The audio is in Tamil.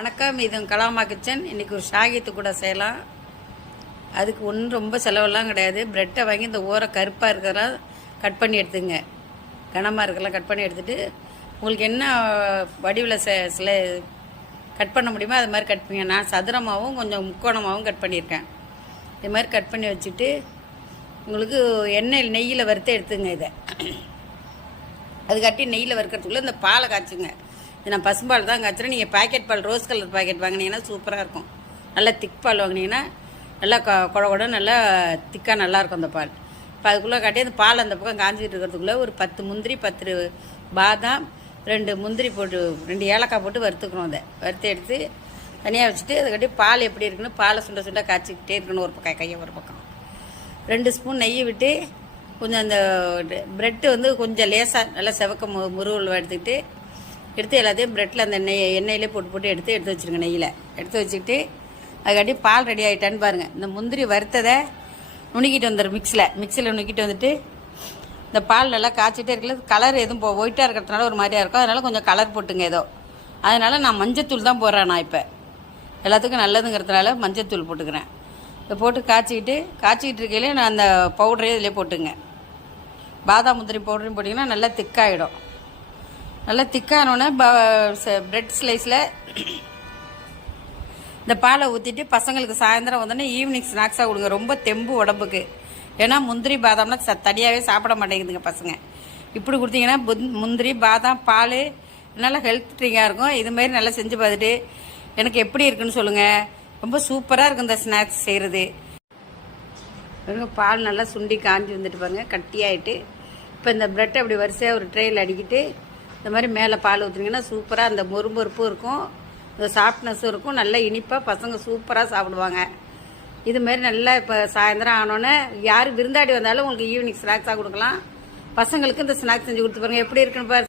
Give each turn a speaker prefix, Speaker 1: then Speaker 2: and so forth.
Speaker 1: வணக்கம் இது கலாமா கிச்சன். இன்றைக்கி ஒரு ஷாகித்து கூட செய்யலாம். அதுக்கு ஒன்றும் ரொம்ப செலவெல்லாம் கிடையாது. ப்ரெட்டை வாங்கி இந்த ஓரம் கருப்பாக இருக்கிறதெல்லாம் கட் பண்ணி எடுத்துங்க. கனமாக இருக்கலாம் கட் பண்ணி எடுத்துகிட்டு உங்களுக்கு என்ன வடிவில் சில கட் பண்ண முடியுமோ அது மாதிரி கட் பண்ணி நான் சதுரமாகவும் கொஞ்சம் முக்கோணமாகவும் கட் பண்ணியிருக்கேன். இது மாதிரி கட் பண்ணி வச்சுட்டு உங்களுக்கு எண்ணெயில் நெய்யில் வறுத்து எடுத்துங்க இதை. அது கட்டி நெய்யில் வறுக்கிறதுக்குள்ளே இந்த பாலை காய்ச்சுங்க. இது நான் பசும்பால் தான் காய்ச்சுறேன். நீங்கள் பாக்கெட் பால் ரோஸ் கலர் பாக்கெட் வாங்கினீங்கன்னா சூப்பராக இருக்கும். நல்லா திக் பால் வாங்கினீங்கன்னா நல்லா கொ குட குட நல்லா திக்காக நல்லாயிருக்கும் அந்த பால். இப்போ அதுக்குள்ளே காட்டி அந்த பால் அந்த பக்கம் காஞ்சிக்கிட்டு இருக்கிறதுக்குள்ளே ஒரு பத்து முந்திரி பத்து பாதாம் ரெண்டு முந்திரி போட்டு ரெண்டு ஏலக்காய் போட்டு வறுத்துக்கணும் அதை. வறுத்து எடுத்து தனியாக வச்சுட்டு அதை கட்டி பால் எப்படி இருக்குன்னு பாலை சுண்ட சுண்ட காய்ச்சிக்கிட்டே இருக்கணும் ஒரு பக்கம் கையை ஒரு பக்கம். ரெண்டு ஸ்பூன் நெய் விட்டு கொஞ்சம் அந்த ப்ரெட்டு வந்து கொஞ்சம் லேசாக நல்லா செவக்க மு முருகல் எடுத்துக்கிட்டு எடுத்து எல்லாத்தையும் ப்ரெட்டில் அந்த எண்ணெய் எண்ணெயிலே போட்டு போட்டு எடுத்து எடுத்து வச்சுருங்க நெய்யில். எடுத்து வச்சுக்கிட்டு அதுக்காட்டி பால் ரெடி ஆகிட்டான்னு பாருங்கள் இந்த முந்திரி வறுத்ததை நுணுக்கிட்டு வந்துடும் மிக்ஸில் மிக்சியில் நுணுக்கிட்டு வந்துட்டு இந்த பால் நல்லா காய்ச்சிட்டே இருக்கல கலர் எதுவும் போ ஒயிட்டாக இருக்கிறதுனால ஒரு மாதிரியாக இருக்கும். அதனால் கொஞ்சம் கலர் போட்டுங்க ஏதோ. அதனால் நான் மஞ்சத்தூள் தான் போடுறேன் நான் இப்போ. எல்லாத்துக்கும் நல்லதுங்கிறதுனால மஞ்சத்தூள் போட்டுக்கிறேன். இதை போட்டு காய்ச்சிக்கிட்டு காய்ச்சிக்கிட்டு இருக்கையிலே நான் அந்த பவுடரே இதிலே போட்டுங்க. பாதாம் முந்திரி பவுடரையும் போட்டிங்கன்னா நல்லா திக்காகிடும் நல்லா திக்கானோடனே ப்ரெட் ஸ்லைஸில் இந்த பாலை ஊற்றிட்டு பசங்களுக்கு சாயந்தரம் வந்தோடனே ஈவினிங் ஸ்நாக்ஸாக கொடுங்க. ரொம்ப தெம்பு உடம்புக்கு. ஏன்னா முந்திரி பாதாம்னா ச தனியாகவே சாப்பிட மாட்டேங்குதுங்க பசங்க. இப்படி கொடுத்தீங்கன்னா முந்திரி பாதாம் பால் நல்லா ஹெல்த் ட்ரிங்காக இருக்கும். இது மாதிரி நல்லா செஞ்சு பார்த்துட்டு எனக்கு எப்படி இருக்குன்னு சொல்லுங்கள் ரொம்ப சூப்பராக இருக்கும் இந்த ஸ்நாக்ஸ் செய்கிறது பால் நல்லா சுண்டி காஞ்சி வந்துட்டு பாருங்க கட்டியாயிட்டு இப்போ இந்த ப்ரெட்டை அப்படி வரிசையாக ஒரு ட்ரெயில் அடிக்கிட்டு இந்த மாதிரி மேலே பால் ஊற்றுனீங்கன்னா சூப்பராக அந்த மொறுமொறுப்பும் இருக்கும். இந்த சாஃப்ட்னஸும் இருக்கும். நல்லா இனிப்பாக பசங்க சூப்பராக சாப்பிடுவாங்க. இது மாதிரி நல்லா இப்போ சாயந்தரம் ஆனோன்னே யார் விருந்தாடி வந்தாலும் உங்களுக்கு ஈவினிங் ஸ்நாக்ஸாக கொடுக்கலாம். பசங்களுக்கு இந்த ஸ்நாக்ஸ் செஞ்சு கொடுத்து பாருங்க. எப்படி இருக்குன்னு பாரு.